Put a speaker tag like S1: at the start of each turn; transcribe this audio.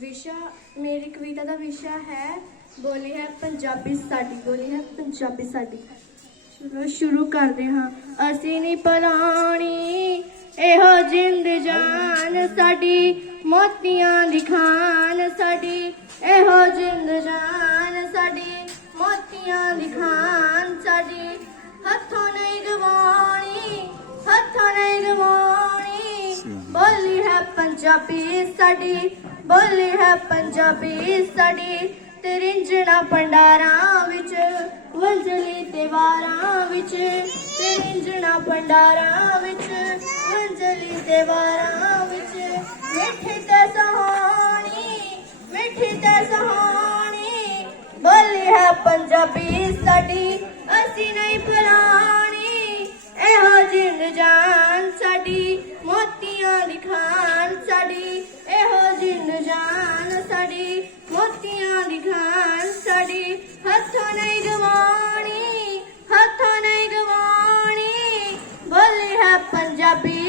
S1: ਵਿਸ਼ਾ, ਮੇਰੀ ਕਵਿਤਾ ਦਾ ਵਿਸ਼ਾ ਹੈ, ਬੋਲੀ ਹੈ ਪੰਜਾਬੀ ਸਾਡੀ, ਬੋਲੀ ਹੈ ਪੰਜਾਬੀ ਸਾਡੀ। ਚਲੋ ਸ਼ੁਰੂ ਕਰਦੇ ਹਾਂ। ਅਸੀਂ ਨਹੀਂ ਪਲਾਣੀ, ਇਹੋ ਜਿੰਦ ਜਾਨ ਸਾਡੀ, ਮੋਤੀਆਂ ਦੀ ਖਾਨ ਸਾਡੀ। ਇਹੋ ਜਿੰਦ ਜਾਨ ਸਾਡੀ, ਮੋਤੀਆਂ ਦੀ ਖਾਨ ਸਾਡੀ। पंजाबी साड़ी बोली है पंजाबी साड़ी तिरिंजना रिंझना भंडारां विच वंजली तेवारां विच तिरिंजना रिंझना भंडारां विच वंजली तेवारां विच मिठी ते सहानी मिठी ते सहानी बोली है पंजाबी साड़ी असी नहीं भुलानी एहो जिंद जान साड़ी मोतियाँ दिखा ਛੜੀ ਮੋਤੀਆਂ ਦੀ ਖਾਨ ਸਾਡੀ ਹੱਥੋਂ ਨਹੀਂ ਗਵਾਣੀ ਹੱਥੋਂ ਨਹੀਂ ਗਵਾਣੀ ਬੋਲੇ ਹੈ ਪੰਜਾਬੀ